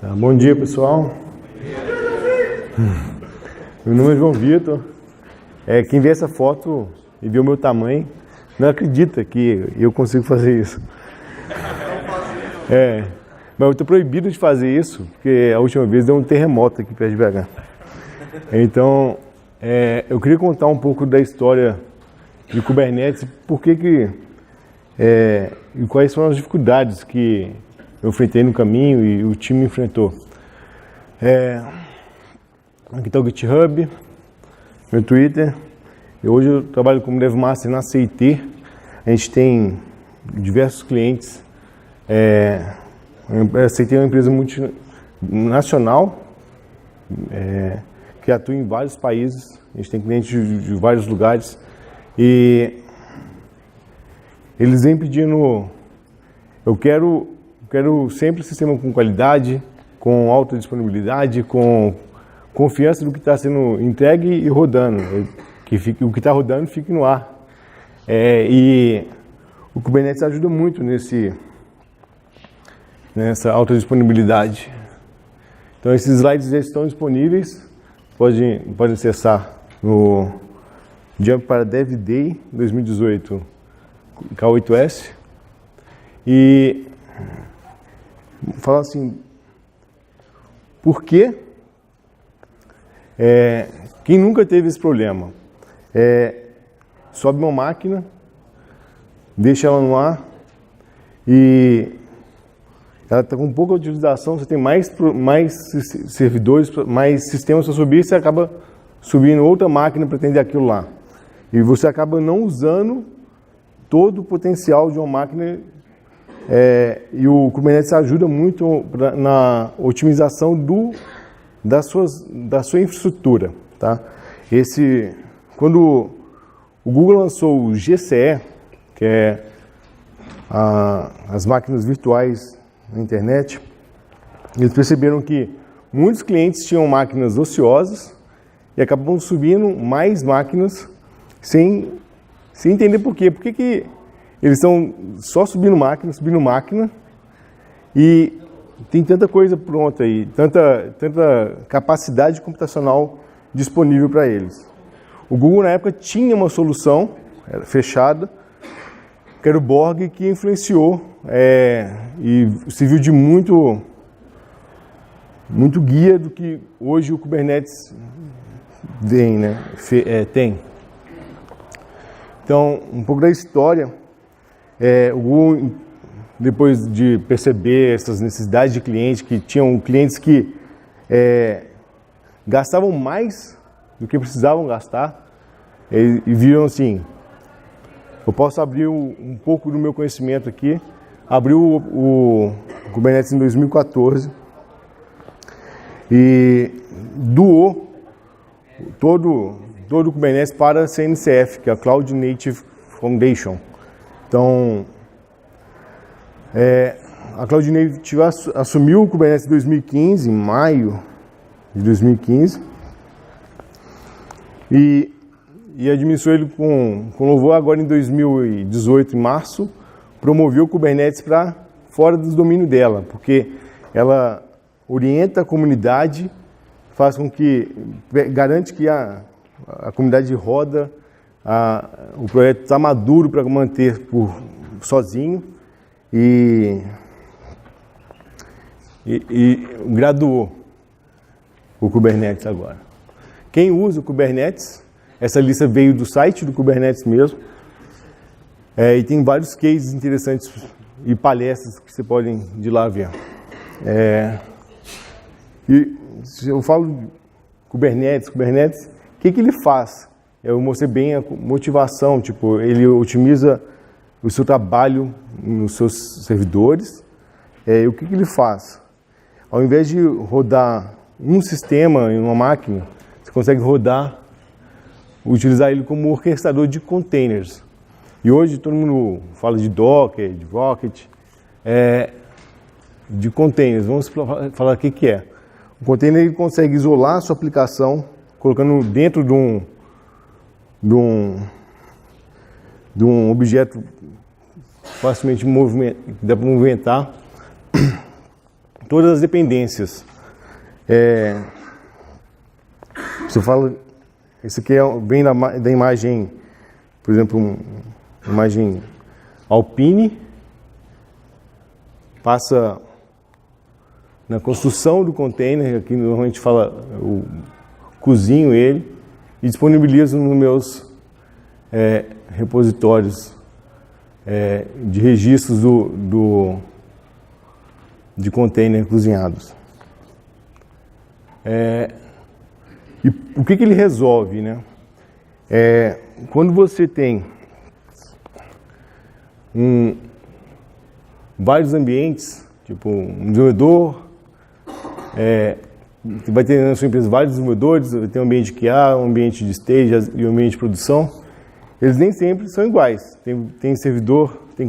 Bom dia, pessoal. Meu nome é João Vitor. Quem vê essa foto e vê o meu tamanho, não acredita que eu consigo fazer isso. Mas eu estou proibido de fazer isso, porque a última vez deu um terremoto aqui perto de BH. Então, eu queria contar um pouco da história de Kubernetes, e quais foram as dificuldades que eu enfrentei no caminho e o time enfrentou. Aqui está o GitHub, meu Twitter. Hoje eu trabalho como DevMaster na CIT. A gente tem diversos clientes. A CIT é uma empresa multinacional que atua em vários países. A gente tem clientes de vários lugares. E eles vêm pedindo, eu quero sempre sistema com qualidade, com alta disponibilidade, com confiança do que está sendo entregue e rodando, o que está rodando fique no ar. E o Kubernetes ajuda muito nessa alta disponibilidade. Então esses slides já estão disponíveis, pode acessar no Jump para Dev Day 2018 K8S e falar assim, por que quem nunca teve esse problema? Sobe uma máquina, deixa ela no ar e ela está com pouca utilização, você tem mais servidores, mais sistemas para subir, você acaba subindo outra máquina para atender aquilo lá. E você acaba não usando todo o potencial de uma máquina e o Kubernetes ajuda muito na otimização da sua infraestrutura. Tá? Quando o Google lançou o GCE, que é as máquinas virtuais na internet, eles perceberam que muitos clientes tinham máquinas ociosas e acabam subindo mais máquinas sem entender por quê. Por que eles estão só subindo máquina e tem tanta coisa pronta aí, tanta capacidade computacional disponível para eles. O Google na época tinha uma solução era fechada, que era o Borg, que influenciou e serviu de muito guia do que hoje o Kubernetes tem. Então, um pouco da história, o Google, depois de perceber essas necessidades de clientes, que tinham clientes que gastavam mais do que precisavam gastar, e viram assim, eu posso abrir um pouco do meu conhecimento aqui, abriu o Kubernetes em 2014 e doou todo o Kubernetes para a CNCF, que é a Cloud Native Foundation. Então, a Cloud Native assumiu o Kubernetes em 2015, em maio de 2015, e administrou ele com louvor. Agora em 2018, em março, promoveu o Kubernetes para fora do domínio dela, porque ela orienta a comunidade, faz com que, garante que a comunidade roda, o projeto está maduro para manter sozinho e graduou o Kubernetes agora. Quem usa o Kubernetes, essa lista veio do site do Kubernetes mesmo, e tem vários cases interessantes e palestras que você pode ir de lá ver. E se eu falo de Kubernetes, o que ele faz? Eu mostrei bem a motivação, tipo, ele otimiza o seu trabalho nos seus servidores. O que ele faz? Ao invés de rodar um sistema em uma máquina, você consegue utilizar ele como orquestrador de containers. E hoje todo mundo fala de Docker, de Rocket, de containers. Vamos falar o que é. O container ele consegue isolar a sua aplicação, colocando dentro de um objeto facilmente dá para movimentar, todas as dependências. Você fala, esse aqui vem da imagem, por exemplo, uma imagem Alpine, passa na construção do container, aqui normalmente fala, eu cozinho ele e disponibilizo nos meus repositórios de registros de container cozinhados. E o que ele resolve, né? Quando você tem vários ambientes, tipo um desenvolvedor, vai ter na sua empresa vários desenvolvedores, tem um ambiente QA, um ambiente de stage e um ambiente de produção, eles nem sempre são iguais. Tem servidor, tem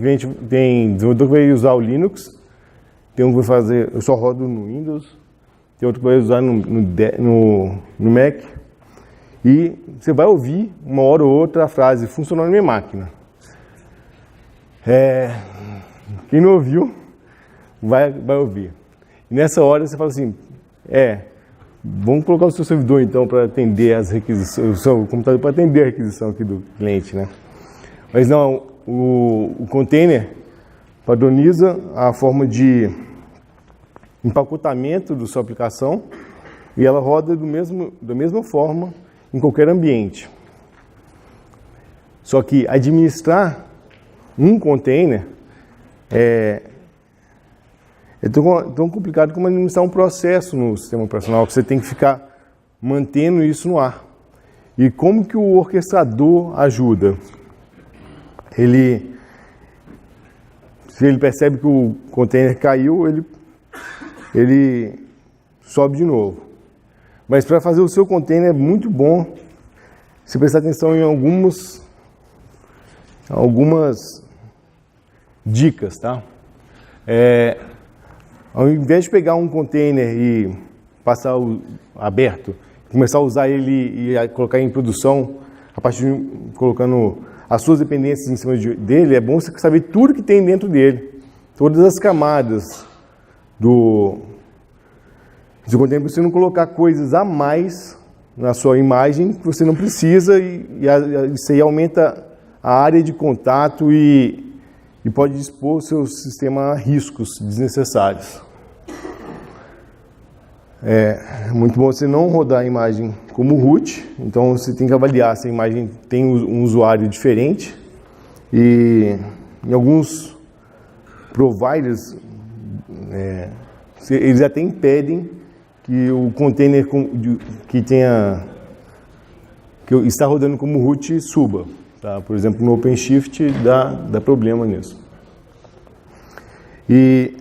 desenvolvedor que vai usar o Linux, tem um que vai fazer, eu só rodo no Windows, tem outro que vai usar no Mac, e você vai ouvir uma hora ou outra a frase, funcionou na minha máquina. Quem não ouviu, vai ouvir. E nessa hora você fala assim, vamos colocar o seu servidor então para atender as requisições, o seu computador para atender a requisição aqui do cliente, né? Mas não, o container padroniza a forma de empacotamento da sua aplicação e ela roda da mesma forma em qualquer ambiente. Só que administrar um container é tão complicado como administrar um processo no sistema operacional, que você tem que ficar mantendo isso no ar. E como que o orquestrador ajuda? Se ele percebe que o container caiu, ele sobe de novo. Mas para fazer o seu container é muito bom você prestar atenção em algumas dicas, tá? Ao invés de pegar um container e passar aberto, começar a usar ele e colocar em produção, a partir de colocando as suas dependências em cima dele, é bom você saber tudo que tem dentro dele, todas as camadas do container, para você não colocar coisas a mais na sua imagem que você não precisa e isso aí aumenta a área de contato e pode expor o seu sistema a riscos desnecessários. É muito bom você não rodar a imagem como root, então você tem que avaliar se a imagem tem um usuário diferente e em alguns providers eles até impedem que o container que está rodando como root suba. Tá? Por exemplo, no OpenShift dá problema nisso. E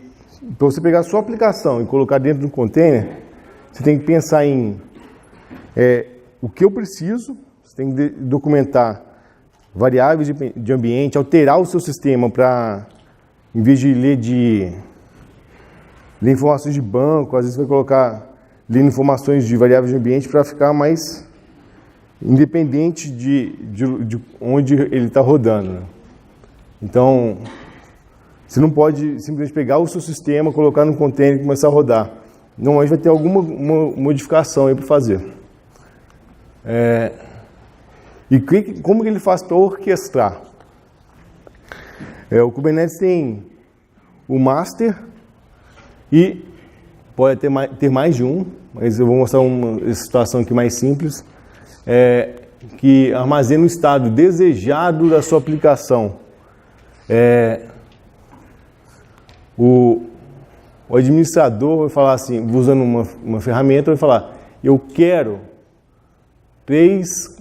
para você pegar a sua aplicação e colocar dentro do container, você tem que pensar em o que eu preciso, você tem que documentar variáveis de ambiente, alterar o seu sistema para, em vez de ler informações de banco, às vezes vai ler informações de variáveis de ambiente para ficar mais independente de onde ele está rodando. Né? Então, você não pode simplesmente pegar o seu sistema, colocar no container e começar a rodar. Normalmente vai ter alguma modificação aí para fazer. E como que ele faz para orquestrar? O Kubernetes tem o master e pode ter mais de um, mas eu vou mostrar uma situação aqui mais simples, que armazena o estado desejado da sua aplicação. O administrador vai falar assim, usando uma ferramenta, vai falar, eu quero 3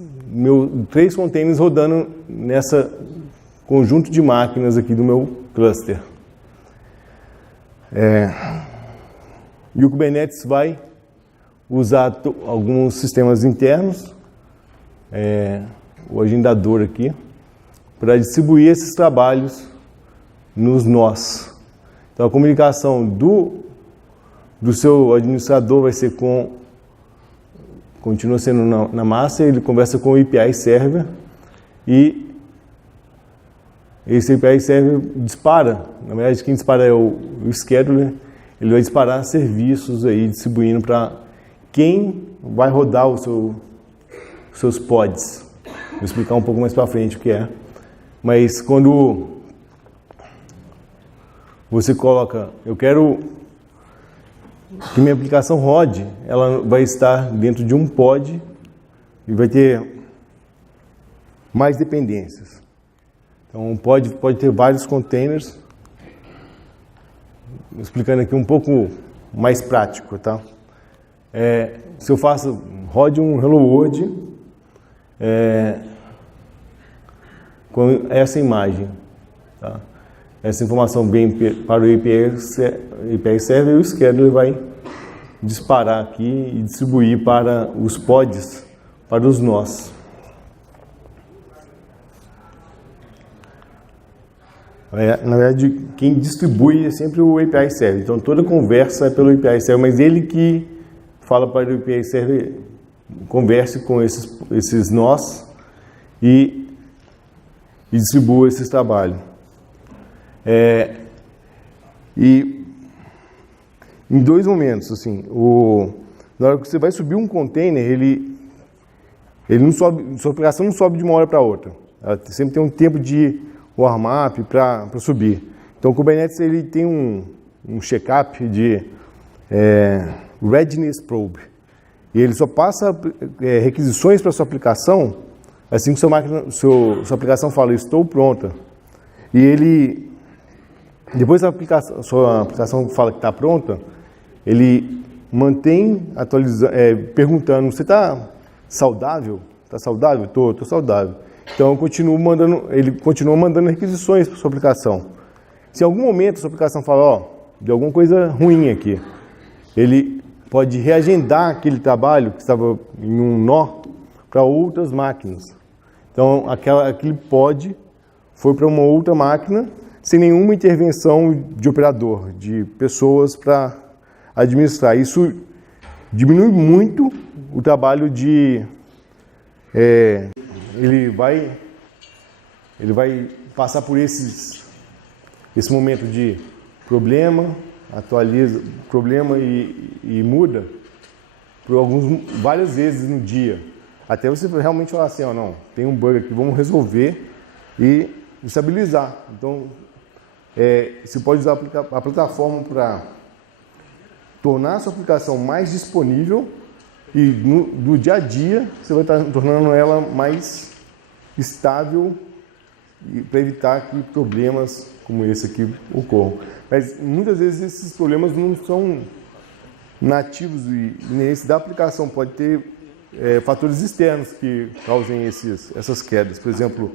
containers rodando nessa conjunto de máquinas aqui do meu cluster. E o Kubernetes vai usar alguns sistemas internos, o agendador aqui, para distribuir esses trabalhos nos nós. Então a comunicação do seu administrador vai ser continua sendo na master, ele conversa com o API Server e esse API Server dispara, na verdade quem dispara é o scheduler, ele vai disparar serviços aí distribuindo para quem vai rodar os seus pods. Vou explicar um pouco mais para frente o que é. Mas quando você coloca, eu quero que minha aplicação rode, ela vai estar dentro de um pod e vai ter mais dependências. Então pode ter vários containers. Explicando aqui um pouco mais prático, tá? Se eu faço, rode um Hello World com essa imagem, tá? Essa informação vem para o API Server e o scheduler vai disparar aqui e distribuir para os pods, para os nós. Na verdade, quem distribui é sempre o API Server. Então, toda conversa é pelo API Server, mas ele que fala para o API Server, converse com esses nós e distribua esses trabalhos. E em dois momentos, assim, na hora que você vai subir um container, ele não sobe, sua aplicação não sobe de uma hora para outra. Ela sempre tem um tempo de warm-up para subir. Então o Kubernetes ele tem um check-up de readiness probe. E ele só passa requisições para sua aplicação assim que sua aplicação fala, estou pronta. E ele, depois que sua aplicação fala que está pronta, ele mantém perguntando, você está saudável? Está saudável? Estou saudável. Então ele continua mandando requisições para sua aplicação. Se em algum momento a sua aplicação fala, de alguma coisa ruim aqui, ele pode reagendar aquele trabalho que estava em um nó para outras máquinas. Então aquele pod foi para uma outra máquina sem nenhuma intervenção de operador, de pessoas para administrar. Isso diminui muito o trabalho de... Ele vai passar por esse momento de problema, atualiza problema e muda por várias vezes no dia, até você realmente falar assim, não, tem um bug aqui, vamos resolver e estabilizar. Então, você pode usar a plataforma para tornar a sua aplicação mais disponível e no dia a dia você vai estar tornando ela mais estável para evitar que problemas como esse aqui ocorram. Mas muitas vezes esses problemas não são nativos e nesse da aplicação pode ter fatores externos que causem essas quedas. Por exemplo,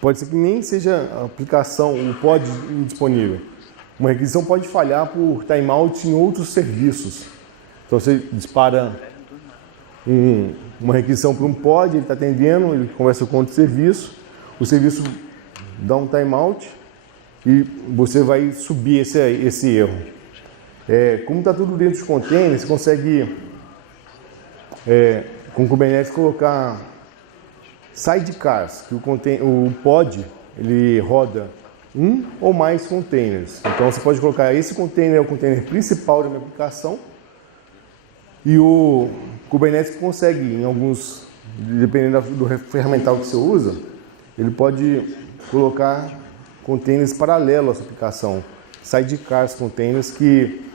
pode ser que nem seja a aplicação, o pod indisponível. Uma requisição pode falhar por timeout em outros serviços. Então você dispara uma requisição para um pod, ele está atendendo, ele conversa com outro serviço, o serviço dá um timeout e você vai subir esse erro. Como está tudo dentro de container, você consegue, com o Kubernetes, colocar sidecars, que o pod ele roda um ou mais containers. Então você pode colocar esse container é o container principal da minha aplicação e o Kubernetes consegue, em alguns, dependendo do ferramental que você usa, ele pode colocar containers paralelos à sua aplicação, sidecars containers que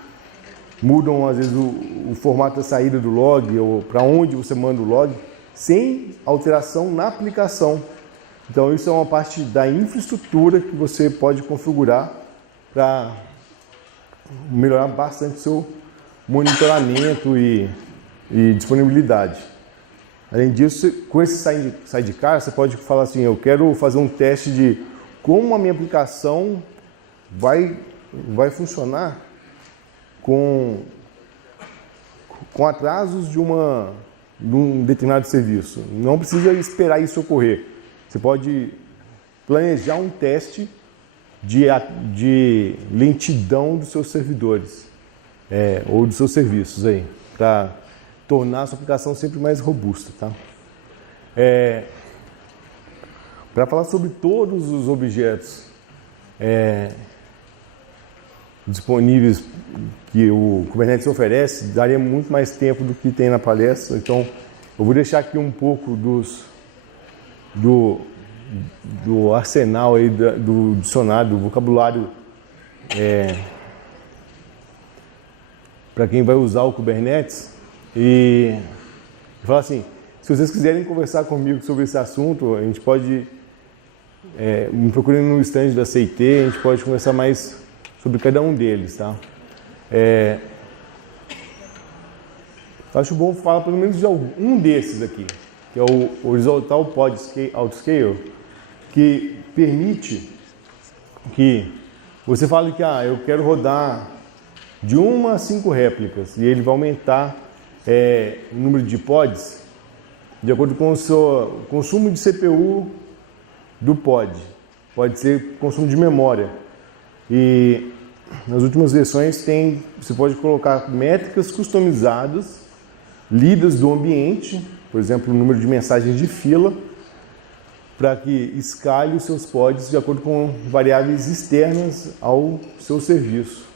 mudam às vezes o formato da saída do log ou para onde você manda o log, sem alteração na aplicação. Então isso é uma parte da infraestrutura que você pode configurar para melhorar bastante o seu monitoramento e disponibilidade. Além disso, com esse sidecar, você pode falar assim, eu quero fazer um teste de como a minha aplicação vai funcionar com atrasos de um determinado serviço. Não precisa esperar isso ocorrer. Você pode planejar um teste de lentidão dos seus servidores ou dos seus serviços aí, para tornar a sua aplicação sempre mais robusta, tá? Para falar sobre todos os objetos disponíveis que o Kubernetes oferece, daria muito mais tempo do que tem na palestra. Então, eu vou deixar aqui um pouco do arsenal aí, do dicionário, do vocabulário para quem vai usar o Kubernetes. E falar assim, se vocês quiserem conversar comigo sobre esse assunto, a gente pode me procurem no stand da CIT, a gente pode conversar mais sobre cada um deles, tá? Acho bom falar pelo menos de um desses aqui, que é o Horizontal Pod Autoscale, que permite que você fale que eu quero rodar de 1 a 5 réplicas e ele vai aumentar o número de pods de acordo com o seu consumo de CPU do pod. Pode ser consumo de memória. E nas últimas versões você pode colocar métricas customizadas, lidas do ambiente, por exemplo, o número de mensagens de fila, para que escale os seus pods de acordo com variáveis externas ao seu serviço.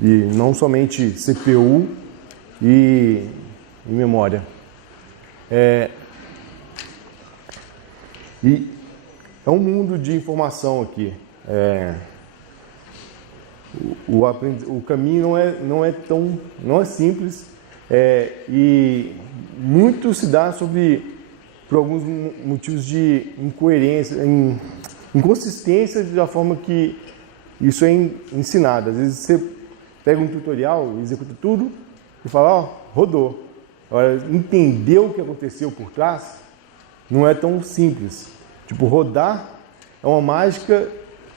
E não somente CPU e memória. E é um mundo de informação aqui. O caminho não é simples, e muito se dá por alguns motivos de incoerência, inconsistência da forma que isso é ensinado. Às vezes você pega um tutorial, executa tudo e fala, rodou. Agora, entender o que aconteceu por trás não é tão simples. Tipo, rodar é uma mágica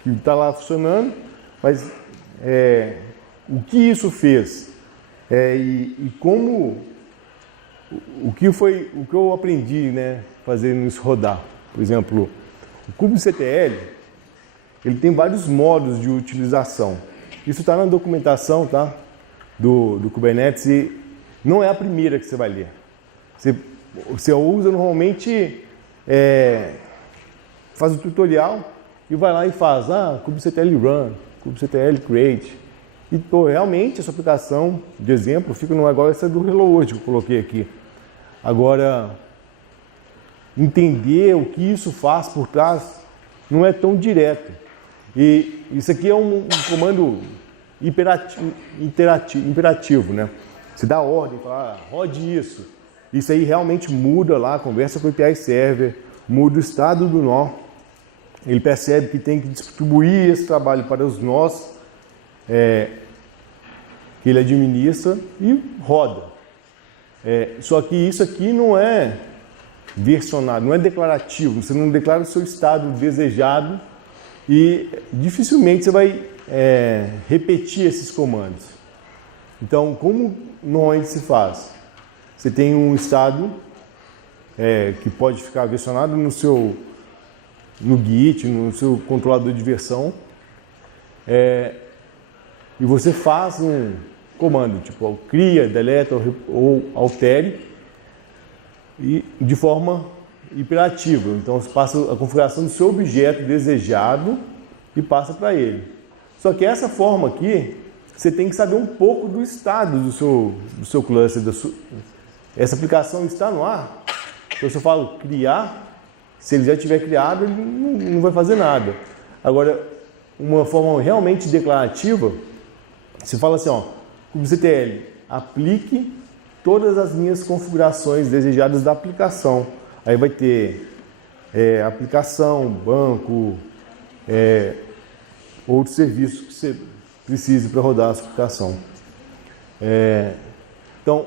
que está lá funcionando, mas o que isso fez e como o que eu aprendi, né, fazendo isso rodar. Por exemplo, o kubectl ele tem vários modos de utilização. Isso está na documentação, tá, do Kubernetes, e não é a primeira que você vai ler. Você usa normalmente, faz o tutorial e vai lá e faz kubectl run, kubectl create. E realmente essa aplicação de exemplo fica igual essa do Hello World que eu coloquei aqui. Agora, entender o que isso faz por trás não é tão direto. E isso aqui é um comando imperativo, né? Você dá ordem, fala, rode isso. Isso aí realmente muda lá, conversa com o API Server, muda o estado do nó. Ele percebe que tem que distribuir esse trabalho para os nós que ele administra e roda. Só que isso aqui não é versionado, não é declarativo. Você não declara o seu estado desejado e dificilmente você vai repetir esses comandos. Então, como normalmente se faz? Você tem um estado que pode ficar versionado no Git, no seu controlador de versão, e você faz um comando, tipo cria, deleta ou altere, e de forma imperativa. Então você passa a configuração do seu objeto desejado e passa para ele. Só que essa forma aqui, você tem que saber um pouco do estado do seu cluster. Essa aplicação está no ar. Então se eu falo criar, se ele já tiver criado, ele não vai fazer nada. Agora, uma forma realmente declarativa, você fala assim, kubectl, aplique todas as minhas configurações desejadas da aplicação. Aí vai ter aplicação, banco, outros serviços que você precise para rodar a sua aplicação. Então,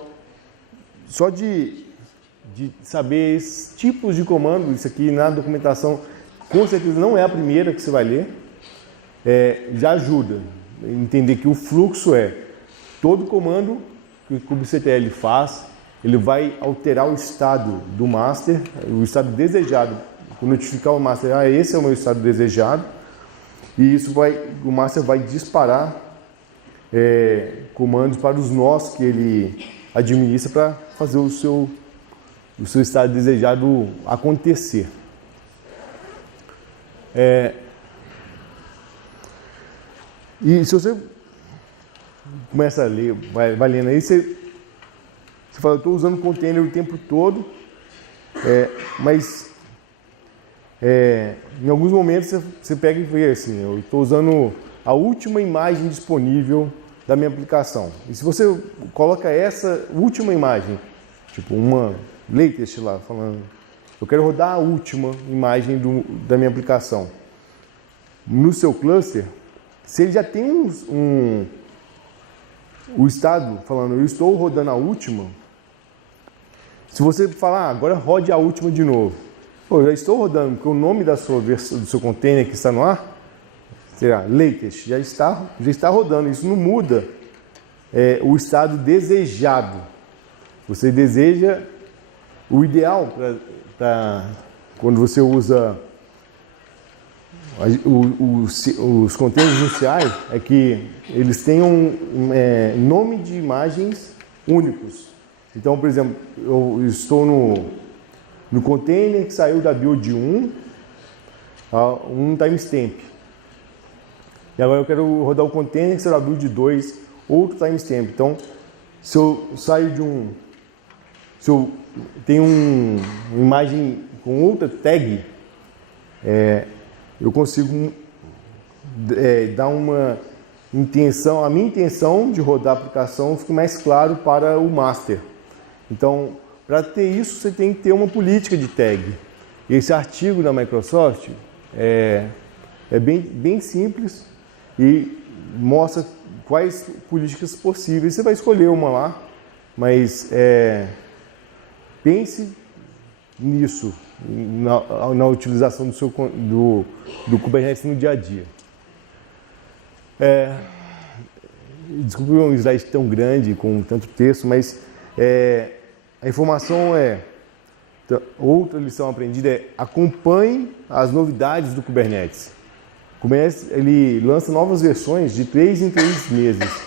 só de saber esses tipos de comando, isso aqui na documentação, com certeza não é a primeira que você vai ler, já ajuda a entender que o fluxo todo comando que o kubectl faz, ele vai alterar o estado do master, o estado desejado, notificar o master, esse é o meu estado desejado, e o master vai disparar comandos para os nós que ele administra para fazer o seu estado desejado acontecer. E se você começa a ler, vai lendo aí, você fala, eu estou usando container o tempo todo, mas em alguns momentos você pega e vê assim, eu estou usando a última imagem disponível da minha aplicação. E se você coloca essa última imagem, tipo uma latest lá, falando, eu quero rodar a última imagem da minha aplicação. No seu cluster, se ele já tem o estado falando, eu estou rodando a última, se você falar, agora rode a última de novo, eu já estou rodando, porque o nome da sua versão, do seu container que está no ar, será latest, já está rodando, isso não muda o estado desejado. Você deseja o ideal para quando você usa os containers iniciais, é que eles tenham nome de imagens únicos. Então, por exemplo, eu estou no container que saiu da build 1, um timestamp. E agora eu quero rodar o container que saiu da build 2, outro timestamp. Então, se eu saio se eu tenho uma imagem com outra tag, eu consigo dar uma intenção, a minha intenção de rodar a aplicação fica mais claro para o master. Então, para ter isso, você tem que ter uma política de tag. Esse artigo da Microsoft é bem simples e mostra quais políticas possíveis. Você vai escolher uma lá, mas pense nisso, na utilização do Kubernetes no dia a dia. Desculpe um slide tão grande, com tanto texto, mas a informação outra lição aprendida acompanhe as novidades do Kubernetes. O Kubernetes ele lança novas versões de 3 em 3 meses.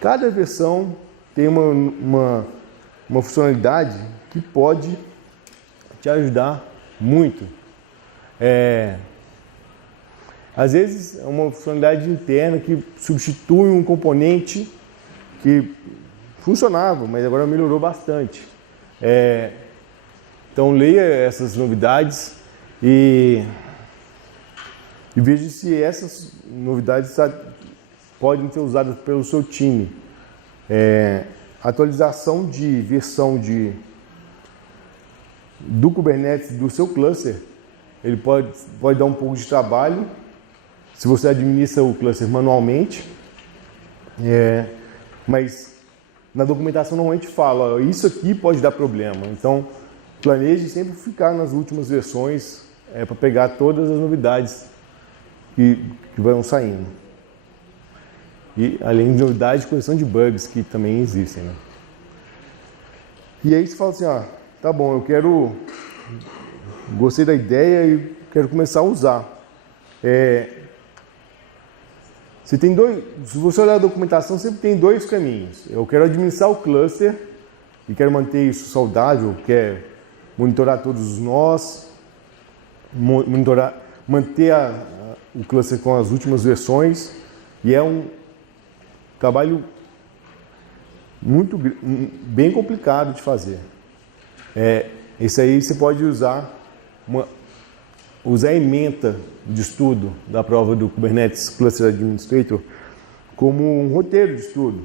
Cada versão tem uma funcionalidade que pode te ajudar muito. Às vezes é uma funcionalidade interna que substitui um componente que funcionava, mas agora melhorou bastante. Então leia essas novidades e veja se essas novidades podem ser usadas pelo seu time. Atualização de versão do Kubernetes do seu cluster, ele pode dar um pouco de trabalho se você administra o cluster manualmente, mas na documentação normalmente fala, isso aqui pode dar problema, então planeje sempre ficar nas últimas versões para pegar todas as novidades que vão saindo. E além de novidades, correção de bugs que também existem, né? E aí você fala assim, tá bom, gostei da ideia e quero começar a usar. Se você olhar a documentação, sempre tem 2 caminhos. Eu quero administrar o cluster e quero manter isso saudável, quero monitorar todos os nós, manter o cluster com as últimas versões, e é um trabalho bem complicado de fazer. Esse aí você pode usar a ementa de estudo da prova do Kubernetes Cluster Administrator como um roteiro de estudo.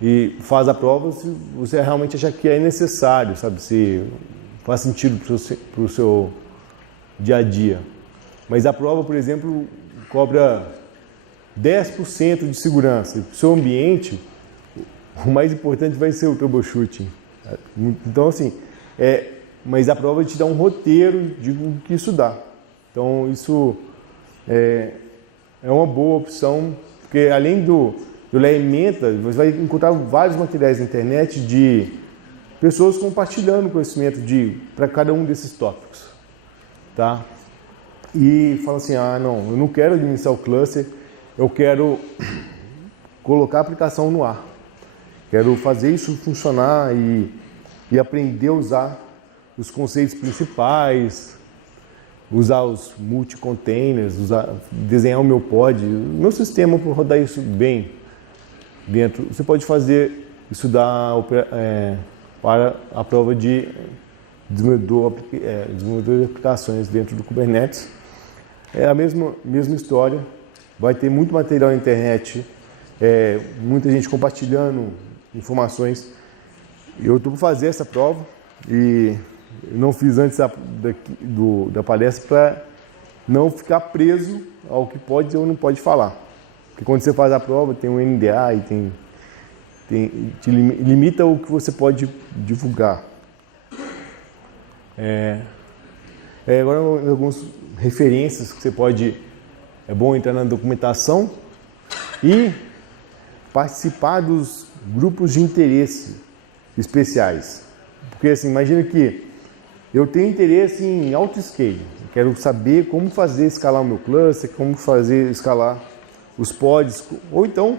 E faz a prova se você realmente achar que é necessário, sabe? Se faz sentido para o seu dia a dia. Mas a prova, por exemplo, cobra 10% de segurança. Para o seu ambiente, o mais importante vai ser o troubleshooting. Então, assim, mas a prova te dá um roteiro de o que estudar. Então, isso é uma boa opção, porque além do Ementa, você vai encontrar vários materiais na internet de pessoas compartilhando conhecimento para cada um desses tópicos. Tá? E fala assim, não, eu não quero administrar o cluster, eu quero colocar a aplicação no ar. Quero fazer isso funcionar e aprender a usar os conceitos principais. usar os multi-containers, desenhar o meu pod, o meu sistema para rodar isso bem dentro. Você pode fazer isso para a prova de desenvolvedor de aplicações dentro do Kubernetes. É a mesma história, vai ter muito material na internet, muita gente compartilhando informações. Eu estou para fazer essa prova e eu não fiz antes da palestra para não ficar preso ao que pode ou não pode falar. Porque quando você faz a prova tem um NDA e te limita o que você pode divulgar. Agora algumas referências que você pode... É bom entrar na documentação e participar dos grupos de interesse especiais. Porque assim, imagina que eu tenho interesse em autoscale. Quero saber como fazer escalar o meu cluster, como fazer escalar os pods, ou então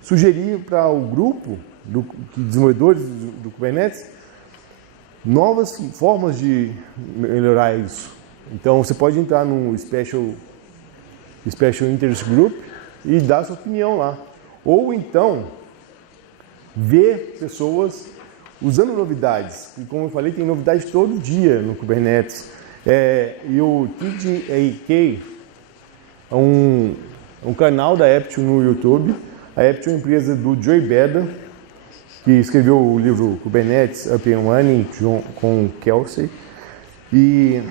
sugerir para o grupo de desenvolvedores do Kubernetes novas formas de melhorar isso. Então você pode entrar no Special Interest Group e dar sua opinião lá. Ou então ver pessoas usando novidades. E como eu falei, tem novidades todo dia no Kubernetes. E o TDAK é um canal da Aptio no YouTube. A Aptio é uma empresa do Joey Beda, que escreveu o livro Kubernetes Up and Running com Kelsey. E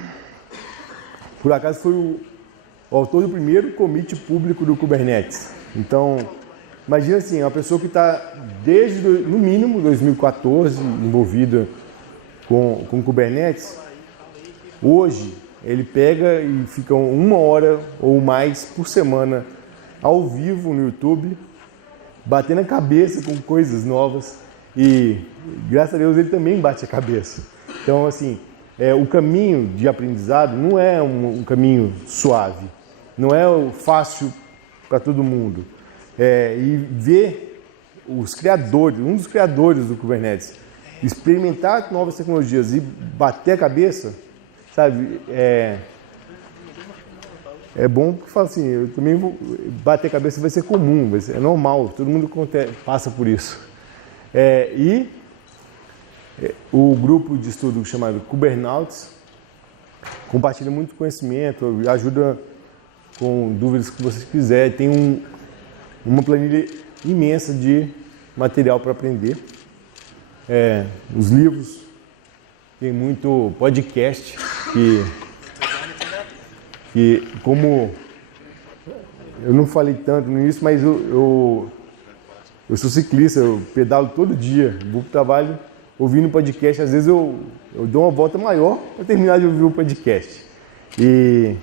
por acaso foi o autor do primeiro commit público do Kubernetes. Então, imagina assim, uma pessoa que está desde, no mínimo, 2014, envolvida com Kubernetes, hoje ele pega e fica 1 hora ou mais por semana ao vivo no YouTube, batendo a cabeça com coisas novas e, graças a Deus, ele também bate a cabeça. Então, assim, o caminho de aprendizado não é um caminho suave, não é fácil para todo mundo. E ver os criadores, um dos criadores do Kubernetes, experimentar novas tecnologias e bater a cabeça, sabe, é bom porque fala assim, eu também vou bater a cabeça, vai ser comum, é normal, todo mundo passa por isso. O grupo de estudo chamado Kubernauts compartilha muito conhecimento, ajuda com dúvidas que você quiser, tem uma planilha imensa de material para aprender. Os livros, tem muito podcast que como eu não falei tanto nisso, mas eu sou ciclista, eu pedalo todo dia, vou para o trabalho ouvindo podcast, às vezes eu dou uma volta maior para terminar de ouvir o podcast. E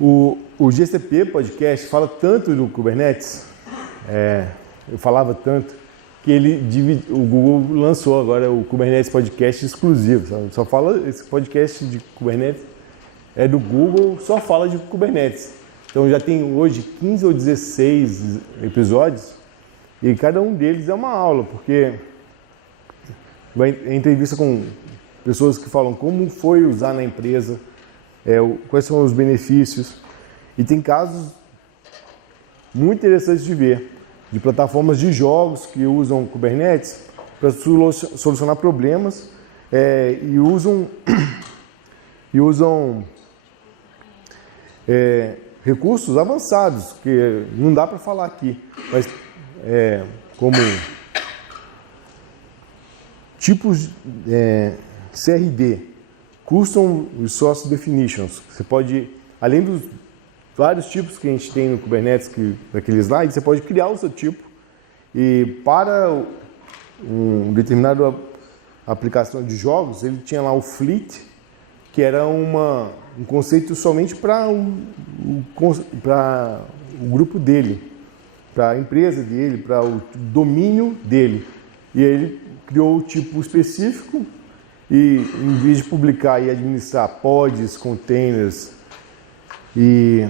o GCP Podcast fala tanto do Kubernetes, eu falava tanto, que o Google lançou agora o Kubernetes Podcast exclusivo, sabe? Só fala, esse podcast de Kubernetes é do Google, só fala de Kubernetes. Então já tem hoje 15 ou 16 episódios e cada um deles é uma aula, porque vai em entrevista com pessoas que falam como foi usar na empresa, quais são os benefícios. E tem casos muito interessantes de ver, de plataformas de jogos que usam Kubernetes para solucionar problemas e usam recursos avançados, que não dá para falar aqui, mas como tipos CRD, Custom Resource Definitions. Você pode, além dos vários tipos que a gente tem no Kubernetes, daquele slide, você pode criar o seu tipo e para um determinado aplicação de jogos, ele tinha lá o Fleet, que era um conceito somente para o grupo dele, para a empresa dele, para o domínio dele. E aí ele criou o tipo específico e, em vez de publicar e administrar pods, containers e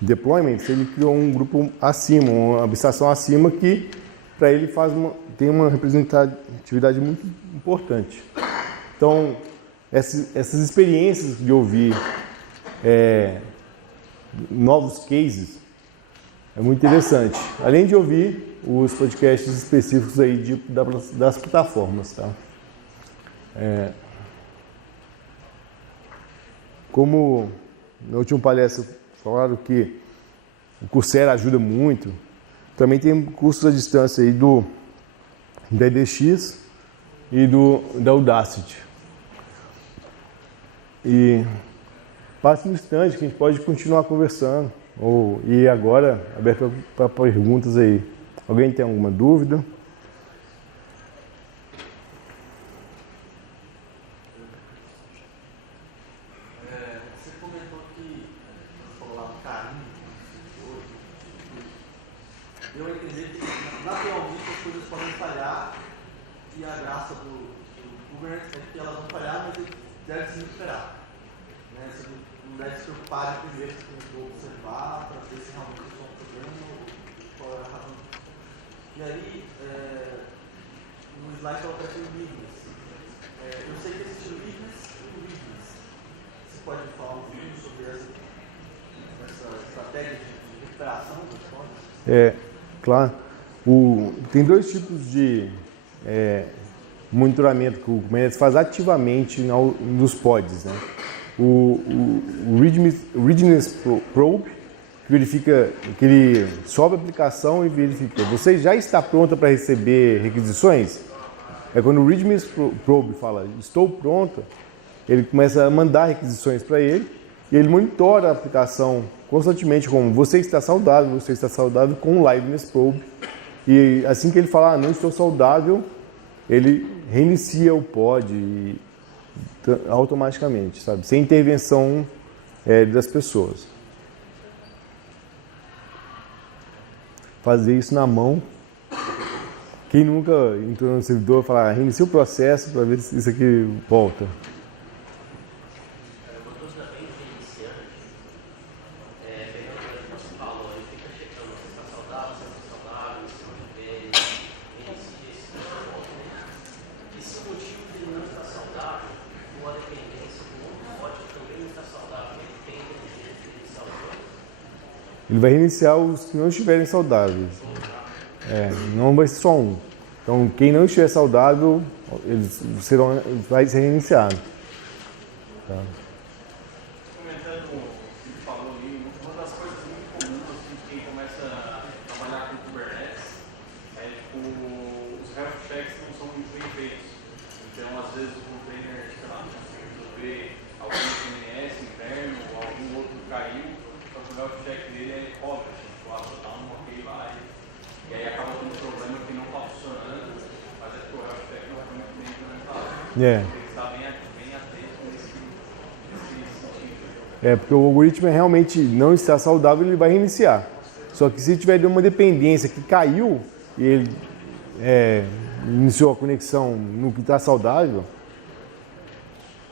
deployments, ele criou um grupo acima, uma abstração acima que, para ele, tem uma representatividade muito importante. Então, essas experiências de ouvir novos cases é muito interessante. Além de ouvir os podcasts específicos aí das plataformas, tá? Como na última palestra falaram que o Coursera ajuda muito, também tem cursos à distância aí da EDX e da Udacity. E passe no instante que a gente pode continuar conversando. E agora, aberto para perguntas aí. Alguém tem alguma dúvida? Você comentou que você falou lá do carinho, deu a entender que naturalmente as coisas podem falhar e a graça do Kubernetes é que elas vão falhar, mas ele deve se recuperar. Né? Você não deve se preocupar de primeiro observar para ver se realmente é só um problema ou qual é a razão. E aí, no slide ela aparece o Witness. Eu sei que existe o Witness e o Witness. Você pode falar um pouquinho sobre essa estratégia de recuperação das coisas? Claro. Tem dois tipos de monitoramento que o Kubernetes faz ativamente nos pods, né? O Readiness Probe, que verifica, que ele sobe a aplicação e verifica, você já está pronta para receber requisições? É quando o Readiness Probe fala, estou pronta, ele começa a mandar requisições para ele e ele monitora a aplicação constantemente como você está saudável com o Liveness Probe. E assim que ele fala, não estou saudável, ele reinicia o pod automaticamente, sabe? Sem intervenção das pessoas. Fazer isso na mão. Quem nunca entrou no servidor falar, reinicia o processo para ver se isso aqui volta. Ele vai reiniciar os que não estiverem saudáveis. Não vai ser só um. Então, quem não estiver saudável, vai ser reiniciado. Tá? Comentando o que ele falou ali, uma das coisas muito comuns assim, quem começa a trabalhar com Kubernetes os health checks não são muito bem feitos. Então, às vezes, o container consegue resolver algum CMS interno ou algum outro caiu, só que o health check dele é pobre, dá um ok lá e aí acaba tendo um problema que não está funcionando, mas é que o health check não foi muito bem implementado. Tem que estar bem atento nesse sentido. Porque o algoritmo realmente não está saudável, ele vai reiniciar. Só que se tiver uma dependência que caiu e ele iniciou a conexão no que está saudável,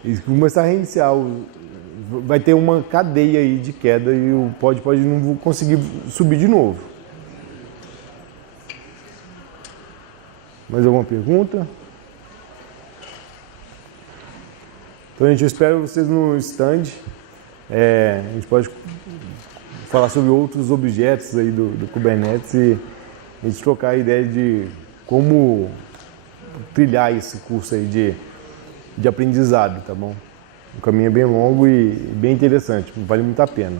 e começar a reiniciar, vai ter uma cadeia aí de queda e o pod pode não conseguir subir de novo. Mais alguma pergunta? Então, gente, eu espero vocês no stand. A gente pode falar sobre outros objetos aí do Kubernetes e a gente trocar a ideia de como trilhar esse curso aí de aprendizado, tá bom? O caminho é bem longo e bem interessante, vale muito a pena.